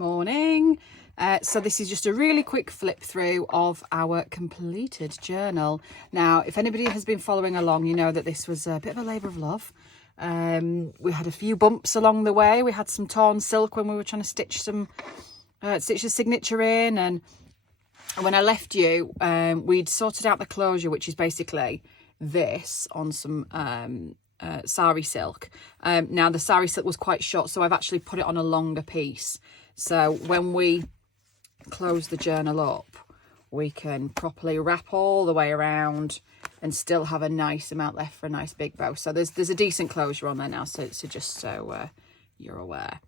Morning. So this is just a really quick flip through of our completed journal. Now, if anybody has been following along, you know that this was a bit of a labour of love. We had a few bumps along the way. We had some torn silk when we were trying to stitch the signature in, and when I left you, we'd sorted out the closure, which is basically this on some sari silk. Now the sari silk was quite short, so I've actually put it on a longer piece. So when we close the journal up, we can properly wrap all the way around and still have a nice amount left for a nice big bow. So there's a decent closure on there now, so just so you're aware.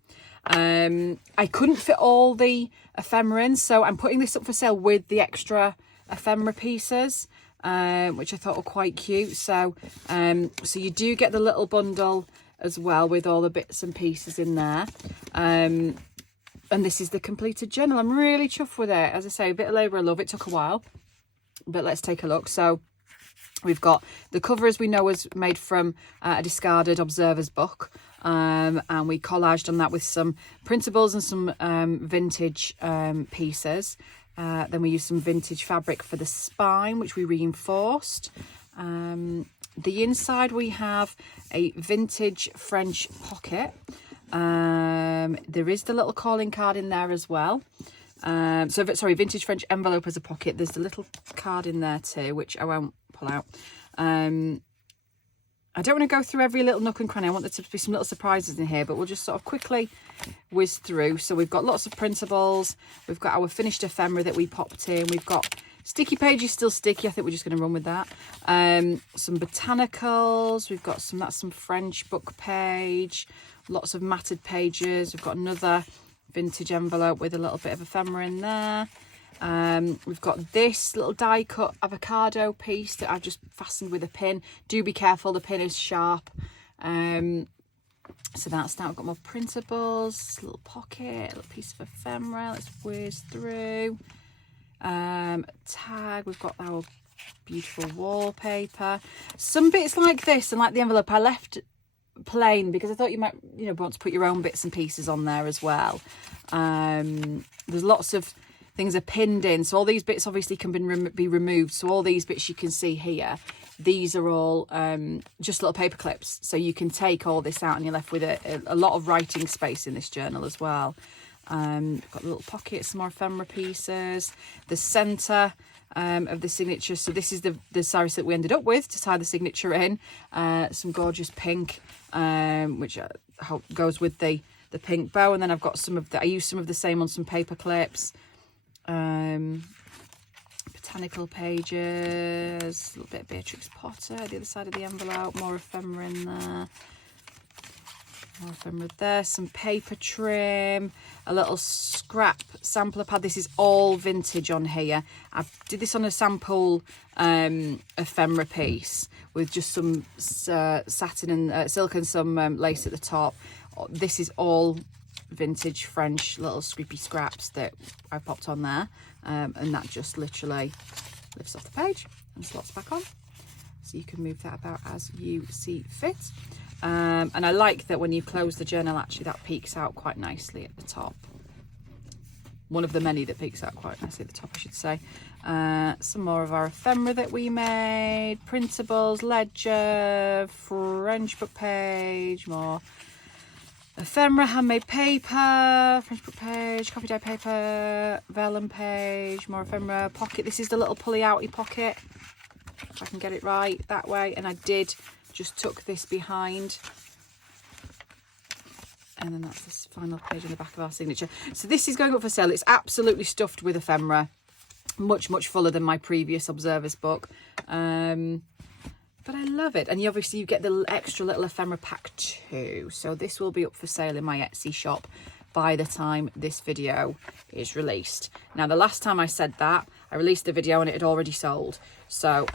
I couldn't fit all the ephemera in, so I'm putting this up for sale with the extra ephemera pieces, which I thought were quite cute. So so you do get the little bundle as well with all the bits and pieces in there. And this is the completed journal. I'm really chuffed with it. As I say, a bit of labour of love. It took a while, but let's take a look. So we've got the cover, as we know, was made from a discarded Observer's book. And we collaged on that with some printables and some vintage pieces. Then we used some vintage fabric for the spine, which we reinforced. The inside, we have a vintage French pocket. There is the little calling card in there as well. Sorry, vintage French envelope as a pocket. There's the little card in there too, which I won't pull out. I don't want to go through every little nook and cranny. I want there to be some little surprises in here, but we'll just sort of quickly whiz through. So we've got lots of printables. We've got our finished ephemera that we popped in. We've got sticky pages, still sticky. I think we're just going to run with that. Some botanicals. We've got that's some French book page. Lots of matted pages. We've got another vintage envelope with a little bit of ephemera in there. We've got this little die cut avocado piece that I've just fastened with a pin. Do be careful, the pin is sharp. So that's that. We've got more printables, little pocket, a little piece of ephemera. Let's whiz through. Tag, we've got our beautiful wallpaper. Some bits like this and like the envelope I left plain because I thought you might want to put your own bits and pieces on there as well. There's lots of things are pinned in, so all these bits obviously can be removed. So all these bits you can see here, these are all just little paper clips, so you can take all this out and you're left with a lot of writing space in this journal as well. Got a little pocket, some more ephemera pieces, the centre of the signature. So this is the sari that we ended up with to tie the signature in. Some gorgeous pink, which I hope goes with the pink bow. And then I've got I used some of the same on some paper clips. Botanical pages, a little bit of Beatrix Potter, the other side of the envelope, more ephemera in there. More ephemera there, some paper trim, a little scrap sampler pad. This is all vintage on here. I did this on a sample ephemera piece with just some satin and silk and some lace at the top. This is all vintage French little scrippy scraps that I popped on there, and that just literally lifts off the page and slots back on, so you can move that about as you see fit. And I like that when you close the journal, actually that peeks out quite nicely at the top. One of the many that peeks out quite nicely at the top, I should say. Some more of our ephemera that we made, printables, ledger, French book page, more ephemera, handmade paper, French book page, coffee dye paper, vellum page, more ephemera, pocket. This is the little pulley outy pocket, if I can get it right, that way. And I did just tuck this behind, and then that's this final page on the back of our signature. So this is going up for sale. It's absolutely stuffed with ephemera, much fuller than my previous Observer's book, but I love it. And you get the extra little ephemera pack too. So this will be up for sale in my Etsy shop by the time this video is released. Now, the last time I said that, I released the video and it had already sold. So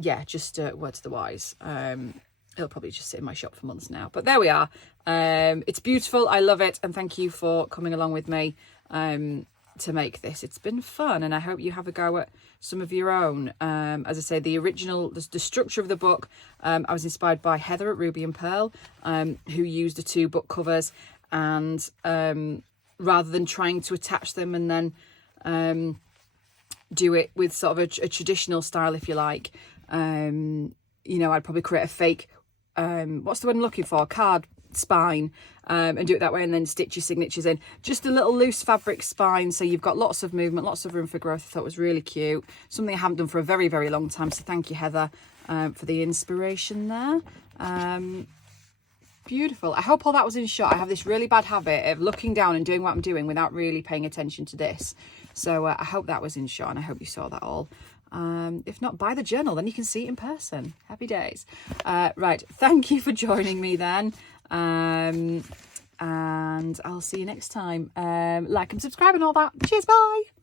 yeah, just word to the wise. It'll probably just sit in my shop for months now, but there we are. It's beautiful. I love it, and thank you for coming along with me to make this. It's been fun, and I hope you have a go at some of your own. As I say, the structure of the book, I was inspired by Heather at Ruby and Pearl, who used the two book covers, and rather than trying to attach them and then do it with sort of a traditional style, if you like. You know, I'd probably create a fake, what's the word I'm looking for? Card spine, and do it that way, and then stitch your signatures in. Just a little loose fabric spine, so you've got lots of movement, lots of room for growth. I thought was really cute. Something I haven't done for a very, very long time. So thank you, Heather, for the inspiration there. Beautiful. I hope all that was in shot. I have this really bad habit of looking down and doing what I'm doing without really paying attention to this. So I hope that was in shot, and I hope you saw that all. If not, buy the journal, then you can see it in person. Happy days. Right, thank you for joining me then. And I'll see you next time. Like and subscribe and all that. Cheers, bye.